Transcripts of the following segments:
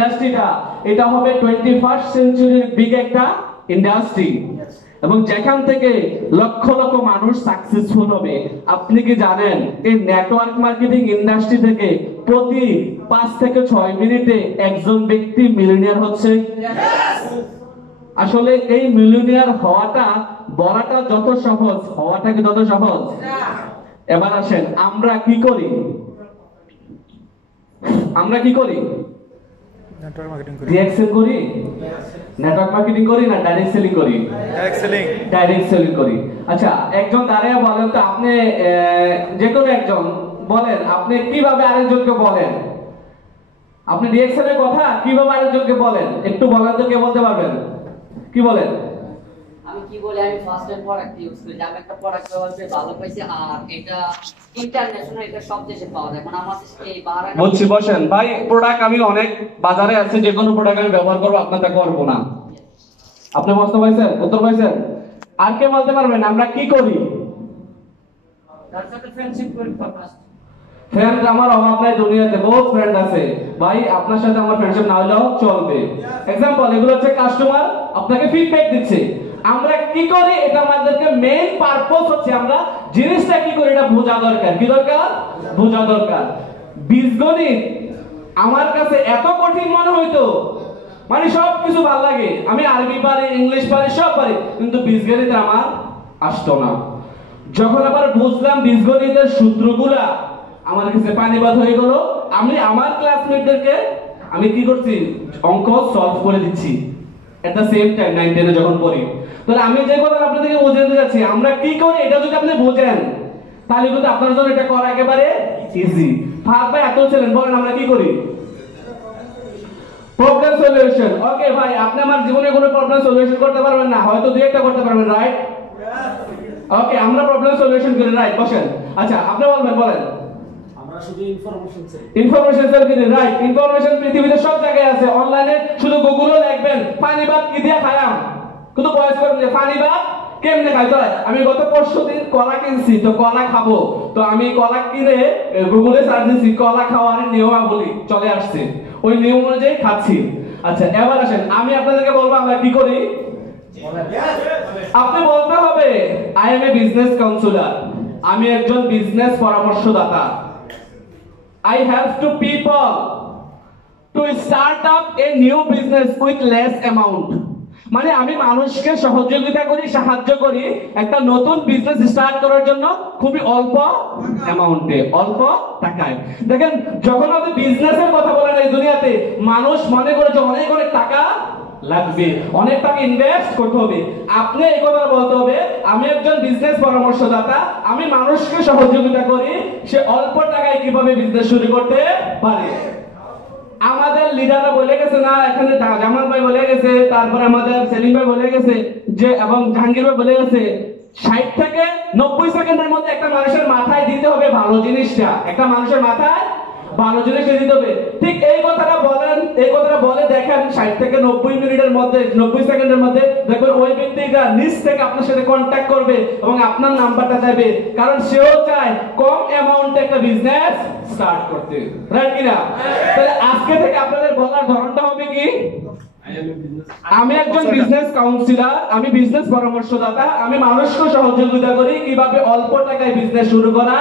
ইন্ডাস্ট্রিটা এটা হবে 21st সেঞ্চুরির big একটা ইন্ডাস্ট্রি এবং যেখান থেকে লক্ষ লক্ষ মানুষ সাকসেসফুল হবে। আপনি কি জানেন এই নেটওয়ার্ক মার্কেটিং ইন্ডাস্ট্রি থেকে প্রতি 5 থেকে 6 মিনিটে একজন ব্যক্তি মিলিয়নিয়ার হচ্ছে? আসলে এই মিলিয়নিয়ার হওয়াটা বলাটা যত সহজ, হওয়াটা কি তত সহজ? এবার আসেন আমরা কি করি? নেটওয়ার্ক মার্কেটিং করি, ডিরেক্ট সেল করি, নেটওয়ার্ক মার্কেটিং করি না ডাইরেক্ট সেলিং করি? ডাইরেক্ট সেলিং করি। আচ্ছা একজন দাঁড়িয়ে বলেন তো, আপনি যে কোনো একজন বলেন আপনি কিভাবে আরেকজনকে বলেন? আপনি ডিরেক্ট সেলের কথা কিভাবে আরেকজনকে বলেন একটু বলেন তো, কে বলতে পারবেন? কি বলেন? আমি কি বলি, আমি ফার্স্ট টাইম প্রোডাক্ট ইউজ করি, আমি একটা প্রোডাক্ট ব্যবহার করে ভালো পাইছি, আর এটা ইন্টারন্যাশনাল, এটা সব দেশে পাওয়া যায়। মানে আমাদের এই বাহারাইন বলছি বসেন ভাই, প্রোডাক্ট আমি অনেক বাজারে আছে, যে কোনো প্রোডাক্ট আমি ব্যবহার করব, আপনারটা করব না। আপনি বুঝতে পারছেন? উত্তর পাইছেন? আর কে বলতে পারবেন আমরা কি করি? তার সাথে ফ্রেন্ডশিপ করি ফার্স্ট। ফ্রেন্ড আমার অভাব নাই, দুনিয়াতে বহুত ফ্রেন্ড আছে ভাই, আপনার সাথে আমার ফ্রেন্ডশিপ না হলেও চলবে। এক্সাম্পল এগুলো হচ্ছে কাস্টমার আপনাকে ফিডব্যাক দিচ্ছে, আমরা কি করি এটা আমাদেরকে মেইন পারপোজ হচ্ছে আমরা জিনিসটা কি করি এটা বোঝা দরকার। কি দরকার? বোঝা দরকার। বীজগণিত আমার কাছে এত কঠিন মনে হইতো, মানে সব কিছু ভালো লাগে, আমি আরবি পারি, ইংলিশ পারি, সব পারি, কিন্তু বীজগণিত আমার আসতো না। যখন আবার বুঝলাম বীজগণিতের সূত্রগুলা, আমার কাছে পানিবাদ হয়ে গেল। আমি আমার ক্লাসমেটদেরকে আমি কি করছি, অঙ্ক সলভ করে দিচ্ছি এট দ্য সেম টাইম 9 10 এ যখন পড়ি। তাহলে আমি যে কথা আপনাদেরকে বোঝাতে যাচ্ছি, আমরা কি করি এটা যদি আপনি বোঝেন তাহলে কিন্তু আপনার জন্য এটা করা একেবারে ইজি। ফাহাদ ভাই এত ছিলেন, বলেন আমরা কি করি? Problem solution. ওকে ভাই, আপনি আমার জীবনে কোনো প্রবলেম সলিউশন করতে পারবেন না, হয়তো দুই একটা করতে পারবেন, রাইট? ওকে, আমরা প্রবলেম সলিউশন করি, রাইট? বসেন। আচ্ছা আপনি বলেন। আমরা শুধু ইনফরমেশন চাই। ইনফরমেশন সেল করি, রাইট? ইনফরমেশন পৃথিবীতে সব জায়গায় আছে, অনলাইনে শুধু গুগলও লিখবেন পানিবাদ কি দিয়া খায়াম, কিন্তু বয়স করবেন যে পানিবাদ কেমনে খাই। তাই আমি গত পরশুদিন কলা কিনছি, তো কলা খাবো, তো আমি কলা কিনে গুগলে সার্চ দিছি, কলা খাওয়ার নিয়মাবলী চলে আসছে, ওই নিয়ম অনুযায়ী খাচ্ছি। আচ্ছা এবার আসেন আমি আপনাদেরকে বলবো আমরা কি করি। আপনি বলতে হবে I M A business councillor, আমি একজন বিজনেস পরামর্শদাতা। I help to people to start up a new business with less amount. মানে আমি মানুষকে সহযোগিতা করি, সাহায্য করি একটা নতুন বিজনেস স্টার্ট করার জন্য খুবই অল্প অ্যামাউন্টে, অল্প টাকায়। দেখেন যখন আপনি বিজনেসের কথা বলেন এই দুনিয়াতে, মানুষ মনে করে যে অনেক অনেক টাকা লাগবে, অনেক টাকা ইনভেস্ট করতে হবে। আপনি এই কথা বলতে হবে আমি একজন বিজনেস পরামর্শদাতা, আমি মানুষকে সহযোগিতা করি সে অল্প টাকায় কিভাবে বিজনেস শুরু করতে পারে। আমাদের লিডাররা বলে গেছে না, এখানে জামাল ভাই বলে গেছে, তারপরে আমাদের সেলিম ভাই বলে গেছে যে, এবং জাহাঙ্গীর ভাই বলে গেছে 60 থেকে 90 সেকেন্ডের মধ্যে একটা মানুষের মাথায় দিতে হবে ভালো জিনিসটা, একটা মানুষের মাথায় ভালো জিনিসটা দিতে হবে। ঠিক এই কথাটা বলে দেখেন 60 থেকে 90 মিনিটের মধ্যে, 90 সেকেন্ডের মধ্যে দেখবেন ওই ব্যক্তিটা নিজ থেকে আপনার সাথে কন্ট্যাক্ট করবে এবং আপনার নাম্বারটা চাইবে, কারণ সেও চায় কম অ্যামাউন্টে একটা বিজনেস স্টার্ট করতে, রাইট কিনা? তাহলে আজকে থেকে আপনাদের বলার ধরনটা হবে কি, আমি একজন বিজনেস কাউন্সিলর, আমি বিজনেস পরামর্শদাতা, আমি মানুষকে সহযোগিতা করি কিভাবে অল্প টাকায় বিজনেস শুরু করা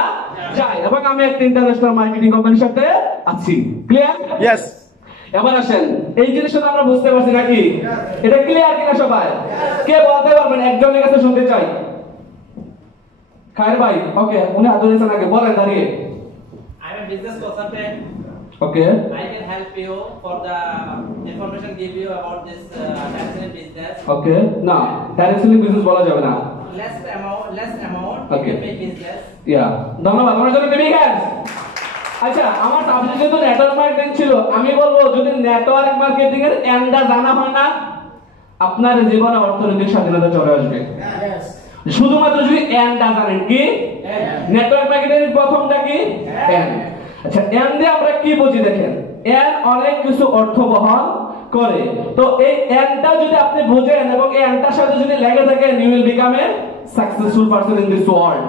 যায়, এবং আমি একটা ইন্টারন্যাশনাল মার্কেটিং কোম্পানির সাথে আছি। ক্লিয়ার? ইয়েস। এবার আসেন এই জিনিসটা আমরা বুঝতে পারছি নাকি? এটা ক্লিয়ার কিনা সবাই? কে বলতে পারবেন? একজনের কাছে শুনতে চাই। খায়ের ভাই, ওকে, উনি হাত ধরেছেন আগে, বলেন দাঁড়িয়ে। I am a business consultant. Okay, I can help you for the information give you about this direct business. ওকে, না ডাইরেক্ট সেলিং বিজনেস বলা যাবে না। Less amount. Okay. You can make business. ইয়া, ধন্যবাদ আমার জন্য বেবি গাইস। আচ্ছা আমার subject যেহেতু নেটওয়ার্ক মার্কেটিং ছিল, আমি বলবো যদি নেটওয়ার্ক মার্কেটিং এর এন্ডটা জানা হয় না, আপনার জীবনে অর্থনৈতিক স্বাধীনতা চলে আসবে। শুধুমাত্র যদি এন্ডটা জানেন। কি নেটওয়ার্ক মার্কেটিং এর প্রথমটা কি? এন্ড। আচ্ছা এন্ড দিয়ে আমরা কি বুঝি দেখেন, এন্ড অনেক কিছু অর্থ বহন করে। তো এই এন্ডটা যদি আপনি বুঝেন এবং এই এন্ডটার সাথে যদি লেগে থাকেন, you will become a successful person in this world.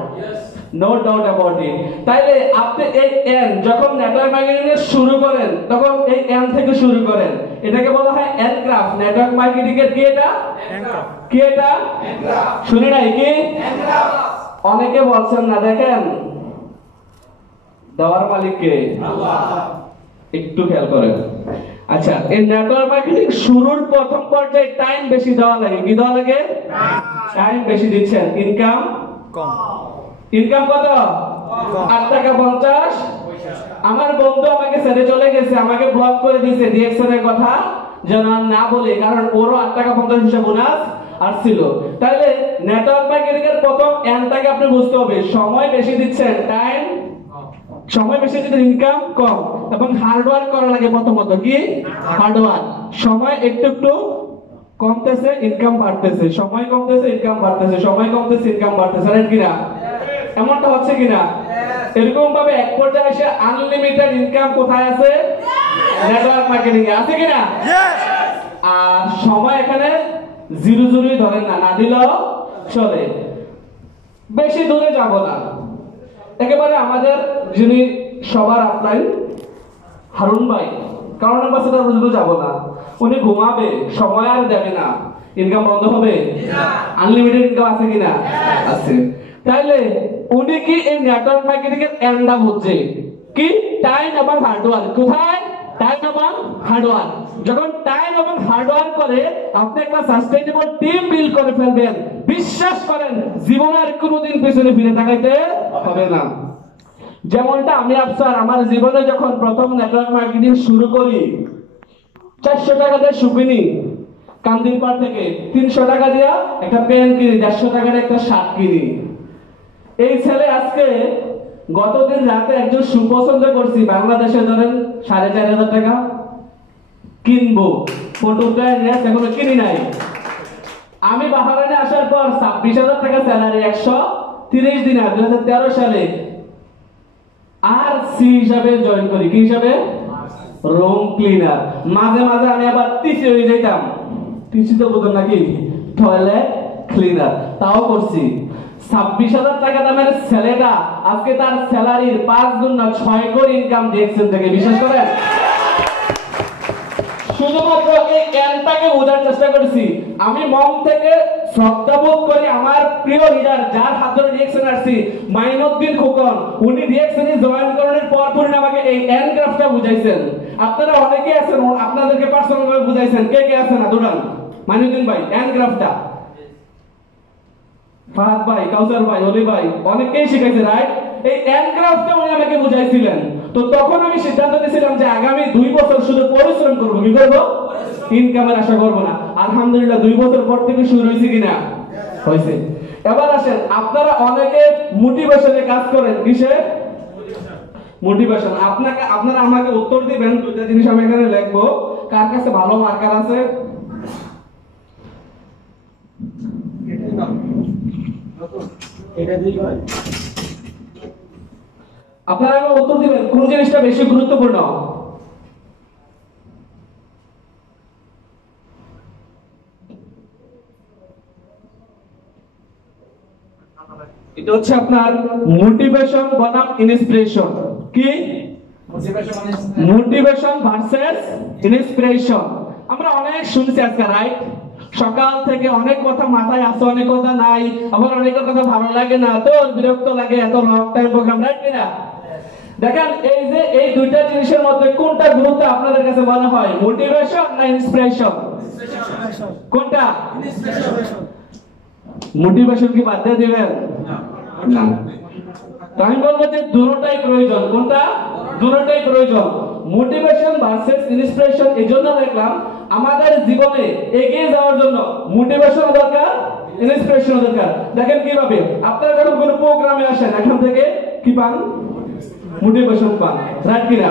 No doubt about it. তাইলে আপনি এই এন যখন নেটওয়ার্ক মার্কেটিং এর শুরু করেন তখন এই এন থেকে শুরু করেন, এটাকে বলা হয় এনক্রাফট। নেটওয়ার্ক মার্কেটিং এর কি এটা? কি এটা? শুনি নাই কি? অনেকে বলছেন না, দেখেন দেওয়ার মালিক কে? একটু খেয়াল করেন। আচ্ছা, এই নেটওয়ার্ক মার্কেটিং শুরুর প্রথম পর্যায়ে টাইম বেশি দেওয়া লাগে। কি দেওয়া লাগে? টাইম বেশি দিচ্ছেন, ইনকাম কম। ইনকাম কত? 8 টাকা 50। আমার বন্ধু আমাকে ছেড়ে চলে গেছে, আমাকে ব্লক করে দিয়েছে ডিএক্সএন এর কথা যেন না বলি, কারণ ওরও 8 টাকা 50 হিসাব বোনাস আসছিল। তাহলে নেটওয়ার্ক মার্কেটিং এর প্রথম এনটাকে আপনি বুঝতে হবে, সময় বেশি দিচ্ছেন, টাইম সময় বেশি দিচ্ছেন, ইনকাম কম, এবং হার্ডওয়ার্ক করা লাগে। প্রথমত কি? হার্ডওয়ার্ক। সময় একটু একটু কমতেছে, ইনকাম বাড়তেছে, সময় কমতেছে, ইনকাম বাড়তেছে, সময় কমতেছে, ইনকাম বাড়তেছে, রাইট কিনা? এমনটা হচ্ছে কিনা? এরকম ভাবে এক পর্যায়ে এসে আনলিমিটেড ইনকাম কোথায় আছে? নেটওয়ার্ক মার্কেটিং এ আছে কিনা? আর সময় এখানে জিরো জিরোই ধরেন না, না দিলেও চলে। বেশি দূরে যাব না, একেবারে আমাদের যিনি সবার আপলাইন হারুন ভাই, কারণ অ্যাম্বাসেডর পর্যন্ত যাব না। উনি ঘুমাবে, সময় আর দেবে না, ইনকাম বন্ধ হবে? আনলিমিটেড ইনকাম আছে কিনা? আছে। তাইলে উনি কি এই নেটওয়ার্ক মার্কেটিং এর এন্ডা বুঝছে কি? টাইম এবং হার্ডওয়ার্ক। কোথায়? টাইম এবং হার্ডওয়ার্ক। যখন টাইম এবং হার্ডওয়ার্ক করে আপনি একটা সাস্টেইনেবল টিম বিল্ড করে ফেলবেন, বিশ্বাস করেন জীবনের কোনোদিন পিছনে ফিরে তাকাইতে হবে না। যেমনটা আমি আফসার আমার জীবনে যখন প্রথম নেটওয়ার্ক মার্কেটিং শুরু করি, 400 টাকা দিয়ে সুপিনি কান্দিরপাড় থেকে, 300 টাকা দিয়ে একটা পেন কিনি, 150 টাকার একটা শার্ট কিনি। এই ছেলে আজকে গতদিন রাতে একজন সুপছন্দ করছি, বাংলাদেশে ধরেন 4500 টাকা কিনবো, ফটোগ্রাফ ড্রেস এখনো কিনি নাই। আমি বাহারাইনে আসার পর 26,000 টাকা স্যালারি, 130 দিন 2013 সালে আর সি হিসাবে জয়েন করি। কি হিসাবে? Room cleaner. মাঝে মাঝে আমি আবার টিসি হয়ে যেতাম, টিসি তো বুঝুন নাকি, টয়লেট ক্লিনার, তাও করছি। 26,000 টাকা দামের ছেলেটা আজকে তার স্যালারির 5 গুণ না 6 গুণ ইনকাম দিয়েছেন থেকে, বিশ্বাস করেন? শুধুমাত্র এই জ্ঞানটাকে বোঝার চেষ্টা করেছি। আমি মন থেকে শ্রদ্ধাবোধ করি আমার প্রিয় লিডার, যার হাত ধরে রিয়েকশন আসছি, মাইনুদ্দিন খোকন। উনি রিয়েকশনে জয়েন করার পর পরই আমাকে এই এনক্রাফটটা বুঝাইছেন। আপনারা অনেকেই আছেন, আপনাদেরকে পার্সোনাল ভাবে বুঝাইছেন। কে কে আছেন? দুটান মাইনুদ্দিন ভাই, এনক্রাফটটা ফাহাদ ভাই, কাউসার ভাই, অলি ভাই, অনেকেই শিখাইছে, রাইট? এই এনক্রাফটটা উনি আমাকে বুঝাইছিলেন। তো তখন আমি সিদ্ধান্ত নিয়েছিলাম যে আগামী 2 বছর শুধু পরিশ্রম করব। কি করব? ইনকামের আশা করব না। আলহামদুলিল্লাহ 2 বছর পর থেকে শুরু হয়েছে কিনা? হয়েছে। এবার আসেন, আপনারা অনেকে মোটিভেশনে কাজ করেন। কিসে? মোটিভেশন। আপনারা আমাকে উত্তর দিবেন। দুইটা জিনিস আমি এখানে লিখবো। কার কাছে ভালো মার্কার আছে? এটা দিই ভাই। আপনারা আমাকে উত্তর দিবেন কোন জিনিসটা বেশি গুরুত্বপূর্ণ। এটা হচ্ছে আপনার মোটিভেশন বনাম ইন্সপিরেশন। কি? Motivation versus inspiration. আমরা অনেক শুনছি আজকে, রাইট? সকাল থেকে অনেক কথা মাথায় আসে, অনেক কথা নাই, আবার অনেক কথা ভালো লাগে না, তো বিরক্ত লাগে, এত লং টাইম প্রোগ্রাম, রাইট কিনা? দেখেন এই যে এই দুইটা জিনিসের মধ্যে কোনটা গুরুত্ব আপনাদের কাছে মনে হয়? মোটিভেশন না ইন্সপিরেশন? কোনটা? মোটিভেশন কি বাদ দিয়ে দিবেন? না। আমি বলবো যে দুটোটাই প্রয়োজন। কোনটা? দুটোটাই প্রয়োজন। মোটিভেশন ভার্সেস ইন্সপিরেশন এই জন্য দেখলাম, আমাদের জীবনে এগিয়ে যাওয়ার জন্য মোটিভেশন দরকার, ইন্সপিরেশন দরকার। দেখেন কিভাবে আপনারা যখন কোনো প্রোগ্রামে আসেন, এখান থেকে কি পান? মোটিভেশন পান, রাইট কিনা?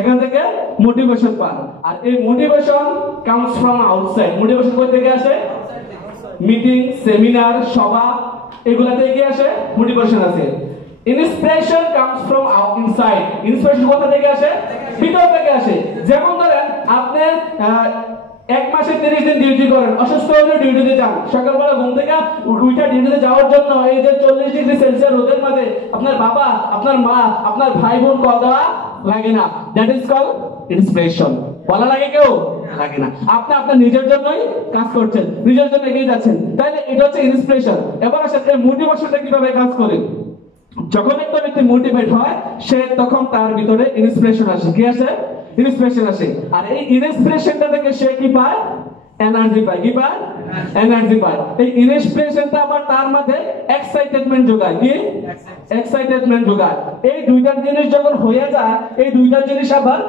এখান থেকে মোটিভেশন পান। আর এই motivation comes from outside. Motivation কোথা থেকে আসে? মিটিং, সেমিনার, সভা, এগুলা থেকে আসে মোটিভেশন আছে। Inspiration comes from inside. Inspiration কোথা থেকে আসে? ভিতর থেকে আসে। যেমন ধরেন আপনি এক মাসে 30 দিন ডিউটি করেন, অসুস্থ হলে ডিউটিতে যান, সকালবেলা ঘুম থেকে উঠে ডিউটিতে যাওয়ার জন্য এই যে 40 ডিগ্রি সেলসিয়াস রোদের মাঝে আপনার বাবা, আপনার মা, আপনার ভাই বোন কল দেওয়া লাগে না। That is call inspiration. বলা লাগে কেউ? লাগে না। আপনি আপনার নিজের জন্যই কাজ করছেন, নিজের জন্য এগিয়ে যাচ্ছেন, তাহলে এটা হচ্ছে ইন্সপিরেশন। এবার আসলে এই মোটিভেশনটা কিভাবে কাজ করে? যখন একটা ব্যক্তি মোটিভেট হয়, সে তখন তার ভিতরে ইন্সপিরেশন আসে। কি আসে? ইন্সপিরেশন আসে। আর এই ইন্সপিরেশনটা থেকে সে কি পায়? এনার্জি পায়। কি পায়? এনার্জি পায়। এই ইন্সপিরেশনটা আবার তার মধ্যে এক্সাইটেডমেন্ট যোগায়। কি? এক্সাইটেডমেন্ট যোগায়। এই দুইটা জিনিস যখন হয়ে যায়, এই দুইটা জিনিস আবার